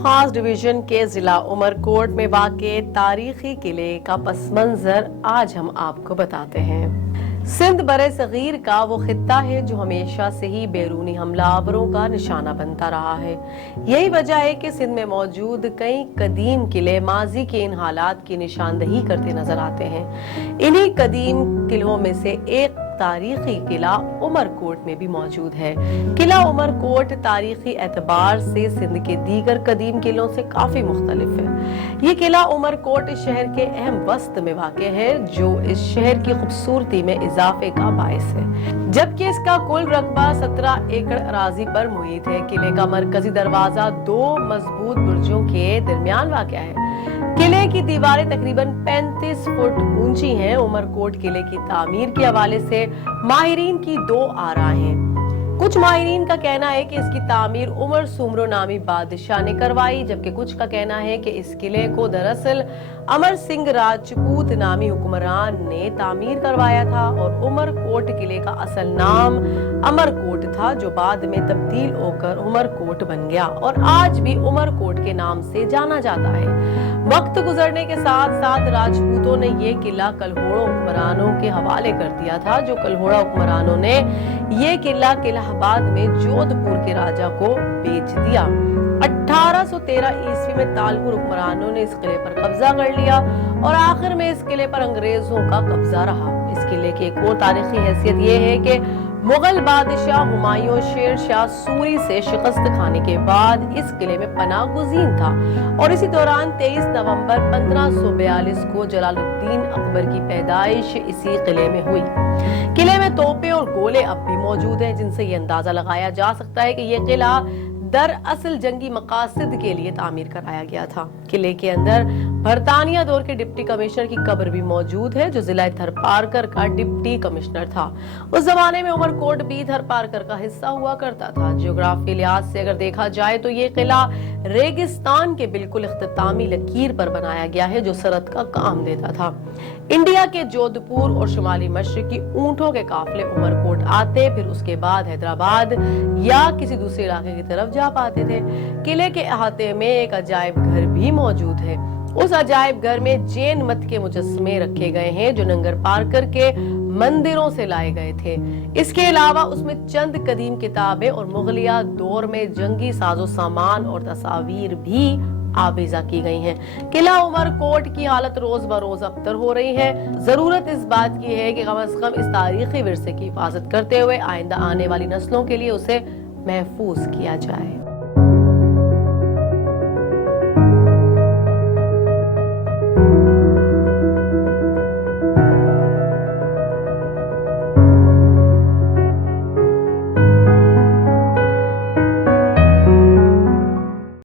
खास डिवीजन के जिला उमरकोट में वाक़े तारीखी किले का पस मंजर आज हम आपको बताते हैं। सिंध बरे सगीर का वो खित्ता है जो हमेशा से ही बैरूनी हमलावरों का निशाना बनता रहा है। यही वजह है कि सिंध में मौजूद कई कदीम किले माजी के इन हालात की निशानदही करते नजर आते हैं। इन्हीं कदीम किलों में से एक तारीखी किला उमरकोट में भी मौजूद है। किला उमरकोट तारीखी एतबार से सिंध के दीगर कदीम किलों से काफी मुख्तलिफ है। ये किला उमरकोट इस शहर के अहम वस्त में वाक़ है जो इस शहर की खूबसूरती में इजाफे का बायस है, जबकि इसका कुल रकबा 17 एकड़ अराजी पर मुहित है। किले का मरकजी दरवाजा 2 मजबूत बुर्जों के दरमियान वाक़ है। किले की दीवारें तकरीबन 35 फुट ऊंची हैं। उमरकोट किले की तामीर के हवाले से माहिरीन की 2 आरा हैं। कुछ माहिरीन का कहना है कि इसकी तामीर उमर सुमरो नामी बादशाह ने करवाई, जबकि कुछ का कहना है कि इस किले को दरअसल अमर सिंह राजपूत नामी हुक्मरान ने तामीर करवाया था और उमरकोट किले का असल नाम अमरकोट था, जो बाद में तब्दील होकर उमरकोट बन गया और आज भी उमरकोट के नाम से जाना जाता है। वक्त गुजरने के साथ साथ राजपूतों ने ये किला कल्होड़ा हुक्मरानों के हवाले कर दिया था। जो कल्होड़ा हुक्मरानों ने ये किला इलाहाबाद में जोधपुर के राजा को बेच दिया। 1813 ईस्वी में तालपुर हुक्मरानों ने इस किले पर कब्जा कर लिया और आखिर में इस किले पर अंग्रेजों का कब्जा रहा। इस किले की एक और तारीखी हैसियत ये है कि मुगल बादशाह हुमायूं शेर शाह सूरी से शिकस्त खाने के बाद इस किले में पनाह गुज़ीन था और इसी दौरान 23 नवंबर 1542 को जलालुद्दीन अकबर की पैदाइश इसी किले में हुई। किले में तोपें और गोले अब भी मौजूद हैं, जिनसे ये अंदाजा लगाया जा सकता है कि ये किला दरअसल जंगी मकासद के लिए तामीर कराया गया था। किले के अंदर बरतानिया दौर के डिप्टी कमिश्नर की कब्र भी मौजूद है, जो जिला थरपारकर का डिप्टी कमिश्नर था। उस जमाने में उमरकोट भी थरपारकर का हिस्सा हुआ करता था। जियोग्राफी लिहाज से अगर देखा जाए तो ये किला रेगिस्तान के बिल्कुल इख्तितामी लकीर पर बनाया गया है, जो सरहद का काम देता था। इंडिया के जोधपुर और शुमाली मशरकी ऊंटों के काफिले उमरकोट आते, फिर उसके बाद हैदराबाद या किसी दूसरे इलाके की तरफ जा पाते थे। किले के अहाते में एक अजायब घर भी मौजूद है। उस अजायब घर में जैन मत के मुजस्समे रखे गए हैं, जो नंगर पारकर के मंदिरों से लाए गए थे। इसके अलावा उसमें चंद कदीम किताबें और मुगलिया दौर में जंगी साजो सामान और तस्वीर भी आवेजा की गई हैं। किला उमरकोट की हालत रोज बरोज अबतर हो रही है। जरूरत इस बात की है कि कम से कम इस तारीखी विरसे की हिफाजत करते हुए आइंदा आने वाली नस्लों के लिए उसे महफूज किया जाए।